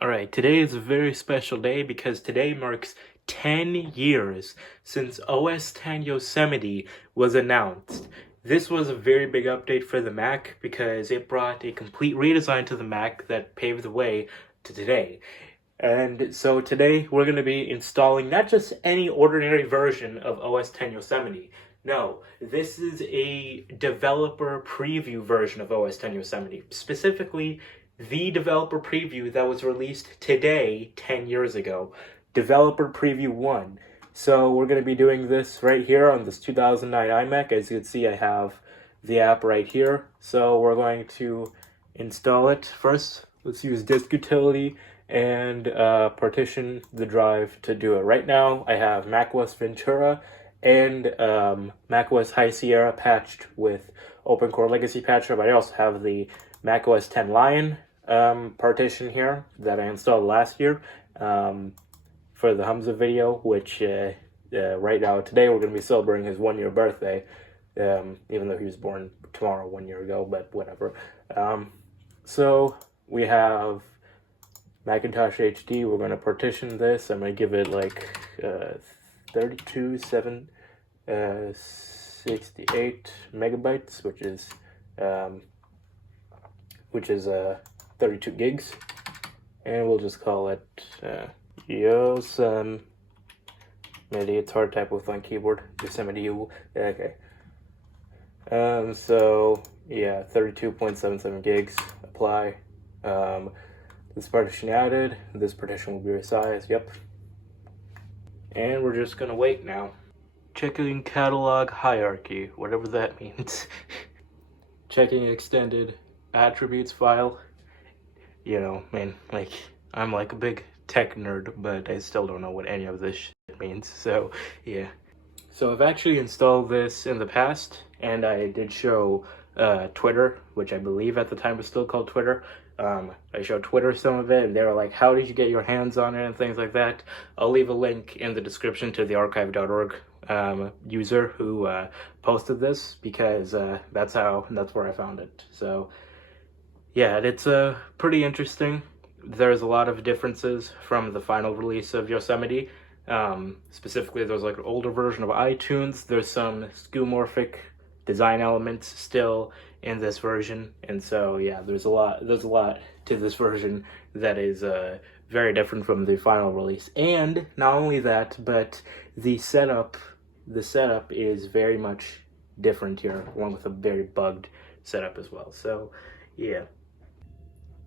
Alright, today is a very special day because today marks 10 years since OS X Yosemite was announced. This was a very big update for the Mac because it brought a complete redesign to the Mac that paved the way to today. And so today we're going to be installing not just any ordinary version of OS X Yosemite. No, this is a developer preview version of OS X Yosemite. Specifically, the developer preview that was released today, 10 years ago. Developer Preview 1. So we're going to be doing this right here on this 2009 iMac. As you can see, I have the app right here. So we're going to install it first. Let's use disk utility and partition the drive to do it. Right now, I have macOS Ventura and macOS High Sierra patched with Open Core Legacy Patcher, but I also have the macOS X Lion partition here that I installed last year for the Hamza video, which right now, today, we're going to be celebrating his 1-year birthday, even though he was born tomorrow 1 year ago, but whatever. So we have Macintosh HD. We're going to partition this. I'm going to give it like 68 megabytes, which is 32 gigs, and we'll just call it Yosemite. It's hard to type with on keyboard. Yosemite. Okay. So yeah, 32.77 gigs. Apply. This partition added. This partition will be resized. Yep. And we're just gonna wait now. Checking catalog hierarchy, whatever that means. Checking extended attributes file. You know, man, like, I'm like a big tech nerd, but I still don't know what any of this shit means, so yeah. So I've actually installed this in the past, and I did show Twitter, which I believe at the time was still called Twitter. I showed Twitter some of it, and they were like, how did you get your hands on it, and things like that. I'll leave a link in the description to the archive.org user who posted this, because that's where I found it. So yeah, it's pretty interesting. There's a lot of differences from the final release of Yosemite. Specifically, there's like an older version of iTunes. There's some skeuomorphic design elements still in this version, and so yeah, there's a lot to this version that is very different from the final release. And not only that, but the setup is very much different here, along with a very bugged setup as well. So yeah.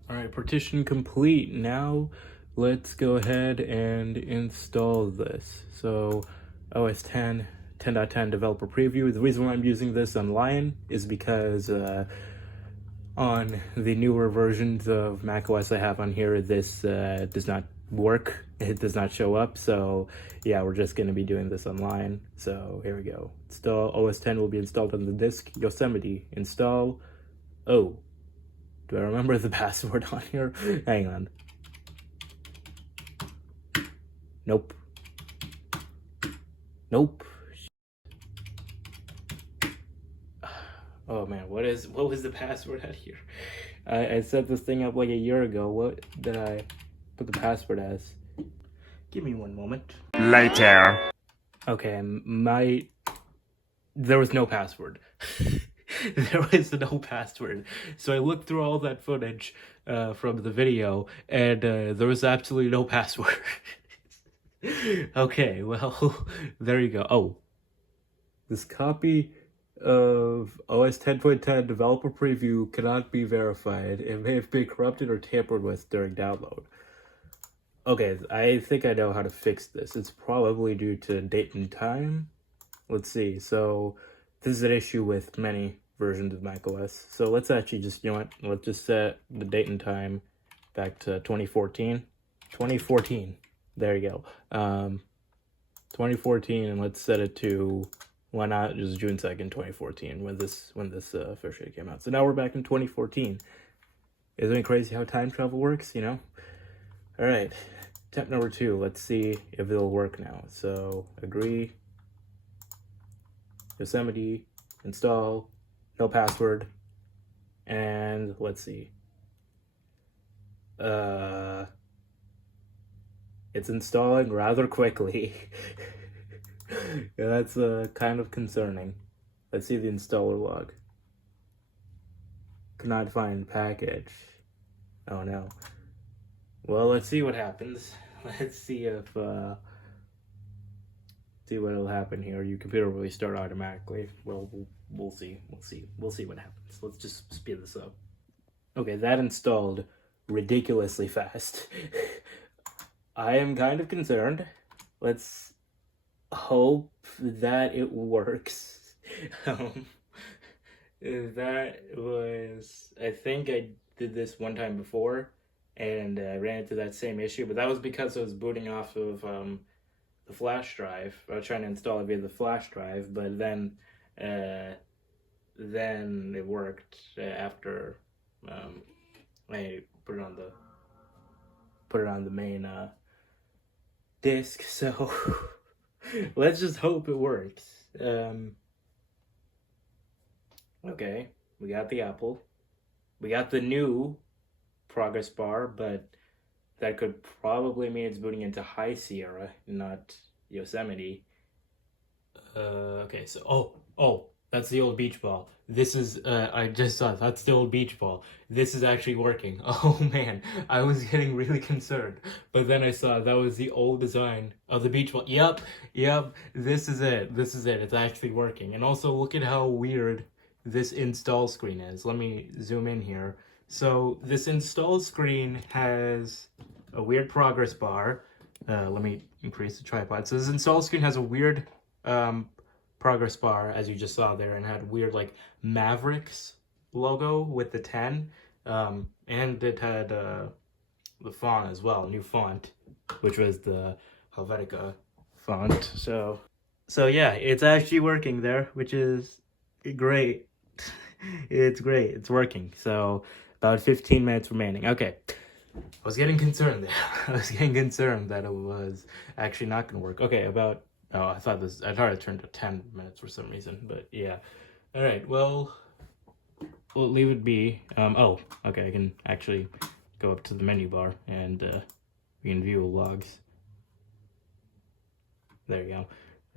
All right, partition complete. Now let's go ahead and install this. So OS X 10.10 developer preview. The reason why I'm using this on Lion is because on the newer versions of macOS I have on here, this does not work. It does not show up. So yeah, we're just going to be doing this on Lion. So here we go. Install OS X will be installed on the disk. Yosemite install. Oh, do I remember the password on here? Hang on. Nope. Nope. Oh man, what was the password out here? I set this thing up like a year ago. What did I put the password as? Give me one moment. Later. Okay, there was no password. There was no password. So I looked through all that footage from the video, and there was absolutely no password. Okay, well, there you go. Oh, this copy of OS 10.10 developer preview cannot be verified. It may have been corrupted or tampered with during download. Okay, I think I know how to fix this. It's probably due to date and time. Let's see. So this is an issue with many versions of macOS. So let's actually just, you know what, let's just set the date and time back to 2014. 2014. There you go. 2014, and let's set it to, why not just June 2nd, 2014, when this officially came out. So now we're back in 2014. Isn't it crazy how time travel works, you know? All right, step number 2. Let's see if it'll work now. So agree. Yosemite, install, no password, and let's see. It's installing rather quickly. Yeah, that's kind of concerning. Let's see the installer log. Cannot find package. Oh no. Well, let's see what happens. Let's see if see what'll happen here. Your computer will restart automatically. Well, we'll see. We'll see what happens. Let's just speed this up. Okay, that installed ridiculously fast. I am kind of concerned. Let's hope that it works. That was, I think I did this one time before, and I ran into that same issue, but that was because I was booting off of the flash drive. I was trying to install it via the flash drive, but then it worked after I put it on the main disk. So let's just hope it works. Okay, we got the Apple. We got the new progress bar, but that could probably mean it's booting into High Sierra, not Yosemite. Okay, so that's the old beach ball. This is I just saw that's the old beach ball. This is actually working. Oh man, I was getting really concerned, but then I saw that was the old design of the beach ball. Yep, this is it. It's actually working. And also look at how weird this install screen is. Let me zoom in here. So this install screen has a weird progress bar. Let me increase the tripod. So this install screen has a weird progress bar, as you just saw there, and had weird like Mavericks logo with the 10. And it had the font as well, new font, which was the Helvetica font. So yeah, it's actually working there, which is great. It's great. It's working. So about 15 minutes remaining. Okay. I was getting concerned there. I was getting concerned that it was actually not going to work. Okay, I thought it turned to 10 minutes for some reason, but yeah. All right, well, we'll leave it be. Okay, I can actually go up to the menu bar and we can view logs. There you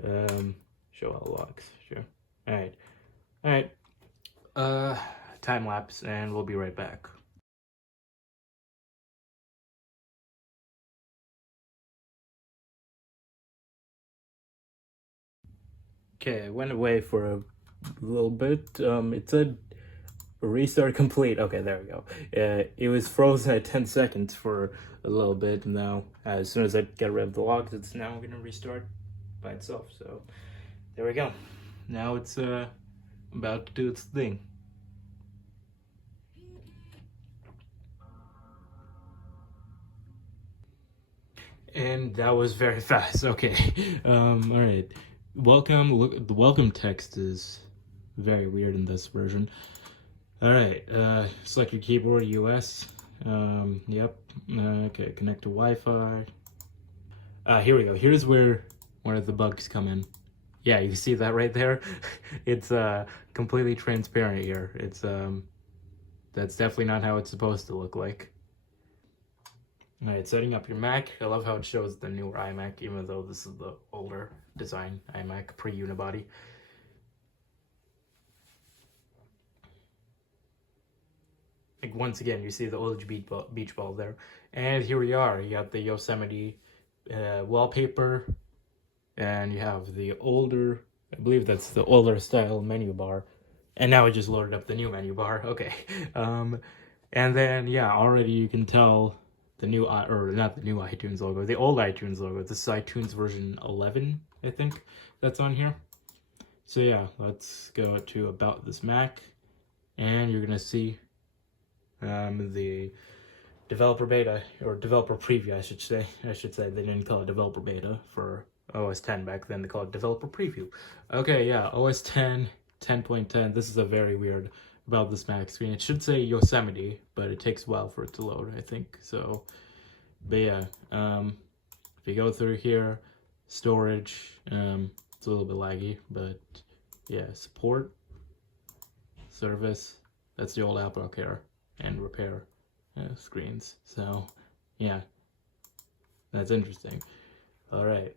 go. Show all logs, sure. All right. Time lapse, and we'll be right back. Okay, I went away for a little bit. It said restart complete. Okay, there we go. It was frozen at 10 seconds for a little bit. Now, as soon as I get rid of the logs, it's now going to restart by itself. So, there we go. Now it's about to do its thing. And that was very fast. Okay. All right. Welcome. Look, the welcome text is very weird in this version. All right. Select your keyboard. US. Yep. Okay. Connect to Wi-Fi. Here we go. Here's where one of the bugs come in. Yeah, you see that right there? It's completely transparent here. It's that's definitely not how it's supposed to look like. All right, setting up your Mac. I love how it shows the newer iMac, even though this is the older design iMac pre-unibody. Like once again, you see the old beach ball there. And here we are. You got the Yosemite wallpaper, and you have the older, I believe that's the older style menu bar. And now it just loaded up the new menu bar. Okay. And then, yeah, already you can tell the new, or not the new iTunes logo, the old iTunes logo. This is iTunes version 11, I think, that's on here. So yeah, let's go to About This Mac, and you're gonna see the developer beta, or developer preview, I should say. They didn't call it developer beta for OS X back then. They call it developer preview. Okay, yeah, OS X 10.10. This is a very weird About This Mac screen. It should say Yosemite, but it takes a while for it to load, I think. So, but yeah, if you go through here, storage, it's a little bit laggy, but yeah, support, service, that's the old Apple Care and repair screens. So yeah, That's interesting. All right.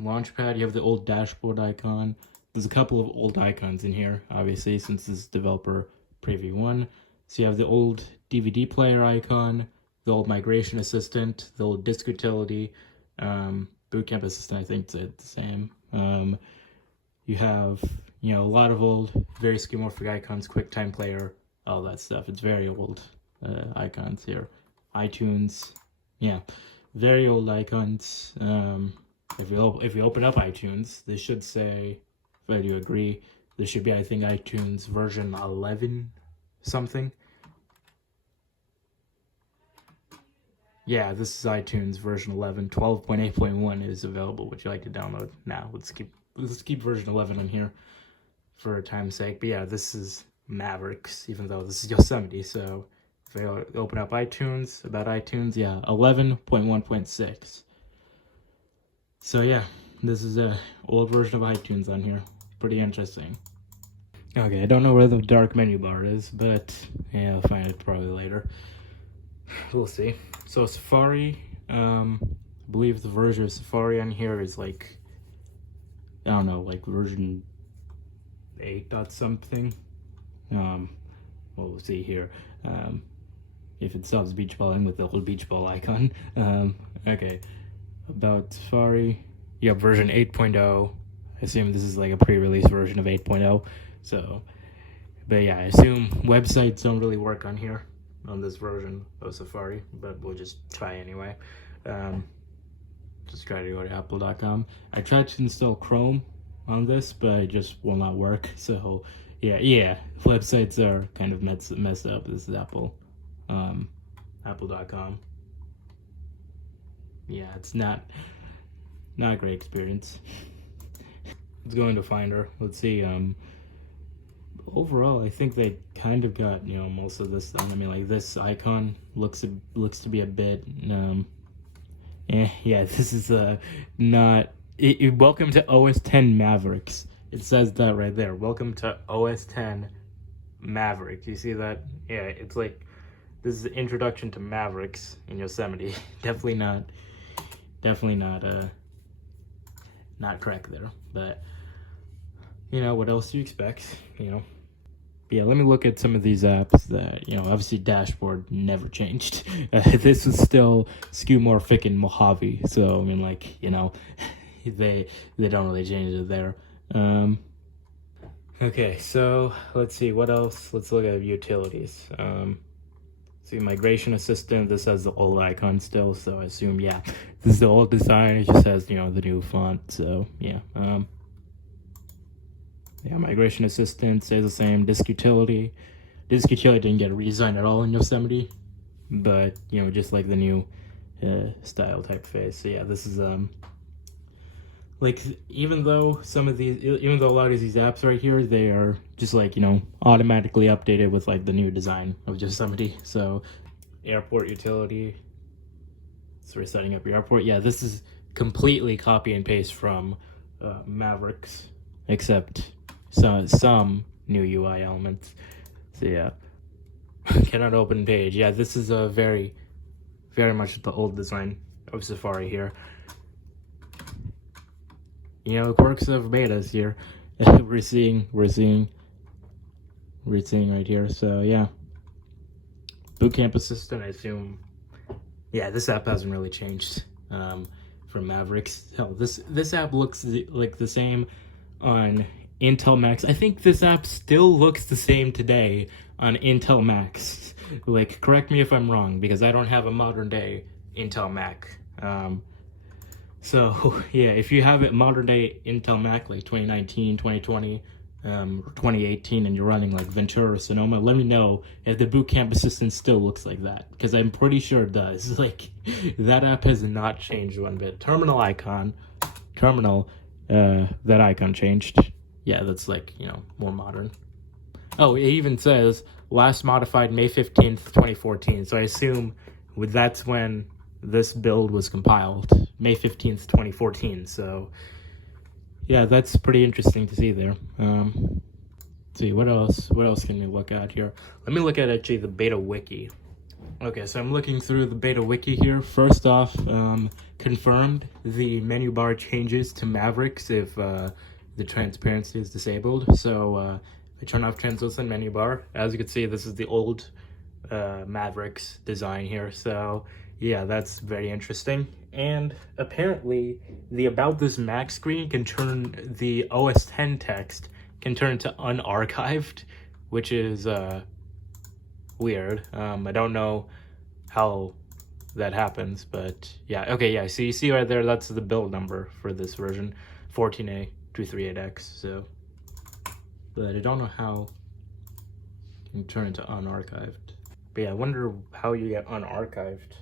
Launchpad, you have the old dashboard icon. There's a couple of old icons in here, obviously, since this is developer preview 1. So you have the old DVD player icon, the old migration assistant, the old disk utility, boot camp assistant, I think it's the same. You have, a lot of old, very skeuomorphic icons, QuickTime player, all that stuff. It's very old icons here. iTunes, yeah, very old icons. If we open up iTunes, this should say, if I do agree, this should be, I think, iTunes version 11 something. Yeah, this is iTunes version 11. 12.8.1 is available. Would you like to download now? Let's keep version 11 in here for time's sake. But yeah, this is Mavericks, even though this is Yosemite. So if I open up iTunes, about iTunes, yeah, 11.1.6. So yeah, this is a old version of iTunes on here. Pretty interesting. Okay, I don't know where the dark menu bar is, but yeah, I'll find it probably later. We'll see. So Safari, I believe the version of Safari on here is like, I don't know, like version 8 dot something. Well, we'll see here. If it subs beach balling with the whole beach ball icon. Okay, about Safari, you have version 8.0. I assume this is like a pre-release version of 8.0. So, but yeah, I assume websites don't really work on here, on this version of Safari, but we'll just try anyway. Just try to go to apple.com. I tried to install Chrome on this, but it just will not work. So yeah, websites are kind of messed up. This is Apple, apple.com. Yeah, it's not a great experience. Let's go into Finder. Let's see. Overall, I think they kind of got, most of this done. I mean, like, this icon looks to be a bit, yeah, this is not, welcome to OS X Mavericks. It says that right there. Welcome to OS X Mavericks. You see that? Yeah, it's like, this is the introduction to Mavericks in Yosemite. Definitely not correct there, but what else do you expect? Yeah, let me look at some of these apps that, obviously dashboard never changed. This is still skeuomorphic and Mojave, so I mean, like, they don't really change it there. Okay, so let's see what else. Let's look at utilities. See, migration assistant, this has the old icon still, so I assume, yeah, this is the old design. It just has, the new font, so yeah. Yeah, migration assistant stays the same. Disk utility didn't get redesigned at all in Yosemite, but just like the new style typeface. So yeah, this is like, even though a lot of these apps right here, they are just like, automatically updated with like the new design of Yosemite. So airport utility, so we're setting up your airport. Yeah, this is completely copy and paste from Mavericks, except some new UI elements. So yeah, cannot open page. Yeah, this is a very much the old design of Safari here. Quirks of betas here. we're seeing right here. So yeah, Bootcamp Assistant, I assume. Yeah, this app hasn't really changed from Mavericks. Hell, this app looks like the same on Intel Macs. I think this app still looks the same today on Intel Macs. Like, correct me if I'm wrong, because I don't have a modern day Intel Mac. So yeah, if you have a modern day Intel Mac, like 2019, 2020, or 2018, and you're running like Ventura or Sonoma, let me know if the Bootcamp Assistant still looks like that, because I'm pretty sure it does. Like, that app has not changed one bit. Terminal, that icon changed. Yeah, that's like, more modern. Oh, it even says last modified May 15th, 2014. So I assume that's when this build was compiled, May 15th, 2014. So yeah, that's pretty interesting to see there. Let's see, what else can we look at here? Let me look at actually the beta wiki Okay, so I'm looking through the beta wiki here. First off, confirmed the menu bar changes to Mavericks if the transparency is disabled. So I turn off translucent menu bar. As you can see, this is the old Mavericks design here. So yeah, that's very interesting. And apparently, the About This Mac screen can turn the OS X text can turn to unarchived, which is weird. I don't know how that happens, but yeah. Okay, yeah. So you see right there, that's the build number for this version, 14A238X. So, but I don't know how you can turn it to unarchived. But yeah, I wonder how you get unarchived.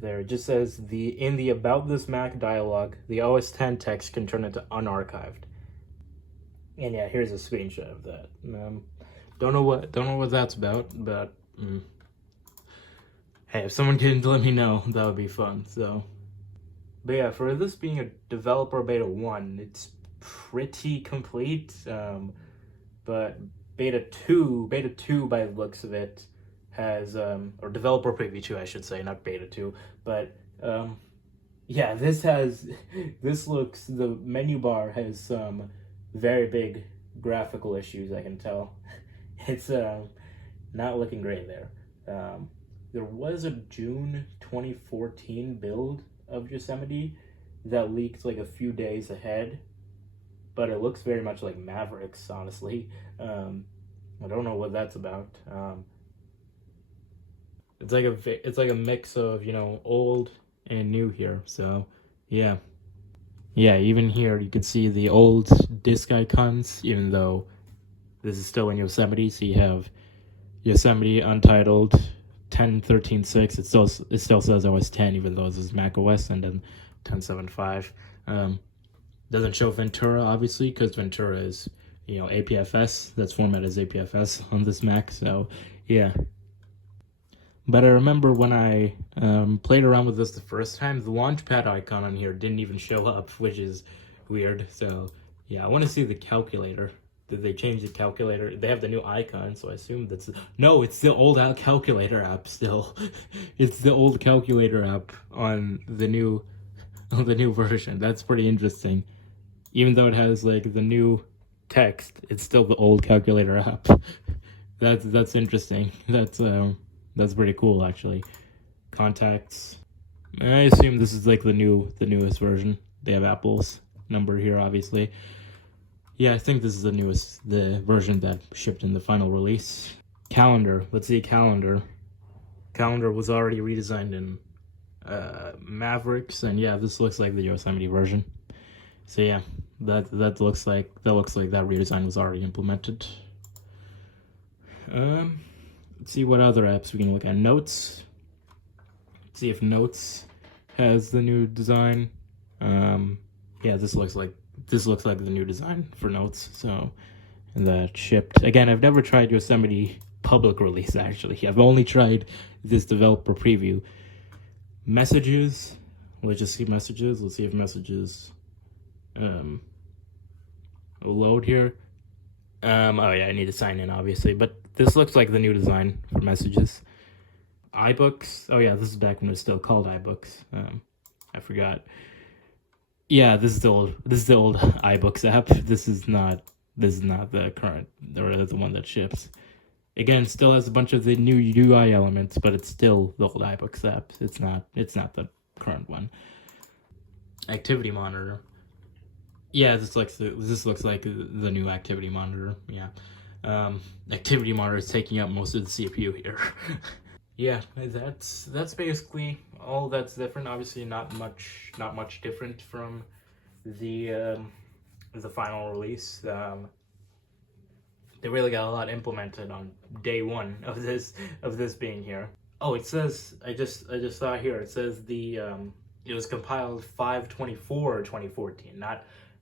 There, it just says in the About This Mac dialog, the OS X text can turn into unarchived. And yeah, here's a screenshot of that. Don't know what that's about, but hey, if someone can let me know, that would be fun. So, but yeah, for this being a developer beta 1, it's pretty complete. But beta 2 by the looks of it has or developer preview 2, I should say, not beta 2, but yeah, the menu bar has some very big graphical issues, I can tell. It's not looking great there. There was a June 2014 build of Yosemite that leaked like a few days ahead, but it looks very much like Mavericks, honestly. I don't know what that's about. It's like a mix of, you know, old and new here. So yeah. Yeah, even here you can see the old disk icons, even though this is still in Yosemite. So you have Yosemite Untitled 10.13.6. It still says OS 10, even though this is macOS, and then 10.7.5. Doesn't show Ventura, obviously, because Ventura is, you know, APFS. That's formatted as APFS on this Mac. So yeah. But I remember when I played around with this the first time, the launchpad icon on here didn't even show up, which is weird. So yeah, I want to see the calculator. Did they change the calculator? They have the new icon, so I assume that's... No, it's the old calculator app still. It's the old calculator app on the new version. That's pretty interesting. Even though it has like the new text, it's still the old calculator app. That's interesting. That's pretty cool, actually. Contacts. I assume this is like the newest version. They have Apple's number here, obviously. Yeah, I think this is the version that shipped in the final release. Calendar. Let's see, calendar. Calendar was already redesigned in Mavericks, and yeah, this looks like the Yosemite version. So yeah, that looks like that redesign was already implemented. Let's see what other apps we can look at. Notes. Let's see if Notes has the new design. Yeah, this looks like the new design for Notes. So, and that shipped. Again, I've never tried Yosemite public release, actually. I've only tried this developer preview. Messages. Let's just see messages. Let's see if messages will load here. Oh yeah, I need to sign in, obviously, but this looks like the new design for messages. iBooks. Oh yeah, this is back when it was still called iBooks. I forgot. Yeah, this is the old iBooks app. This is not the current, or the one that ships. Again, still has a bunch of the new UI elements, but it's still the old iBooks app. It's not the current one. Activity monitor. Yeah, this looks like the new activity monitor. Yeah. Activity monitor is taking up most of the CPU here. Yeah, that's basically all that's different. Obviously, not much different from the final release. They really got a lot implemented on day one of this being here. Oh, it says I just saw here. It says it was compiled 5/24/2014,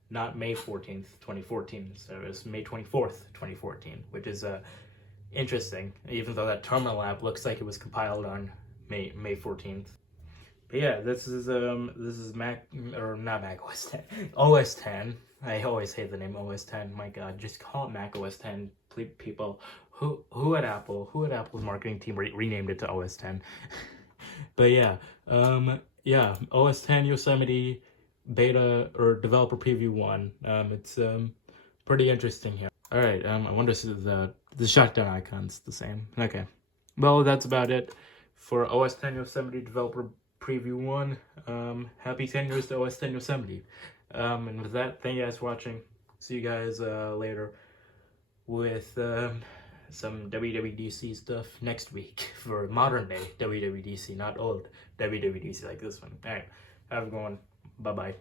not May 14th, 2014. So it was May 24th, 2014, which is interesting, even though that terminal app looks like it was compiled on May 14th. But yeah, this is Mac, or not Mac OS 10, OS 10. I always hate the name OS 10. My God, just call it Mac OS 10, people, Who at Apple? Who at Apple's marketing team renamed it to OS X? But yeah, yeah, OS X Yosemite beta or developer preview 1. It's pretty interesting here. All right, I wonder if the shutdown icon's the same. Okay, well, that's about it for OS X Yosemite developer preview 1. Happy 10 years to OS X Yosemite. And with that, thank you guys for watching. See you guys later with some WWDC stuff next week for modern day WWDC, not old WWDC like this one. All right, have a good one. Bye bye.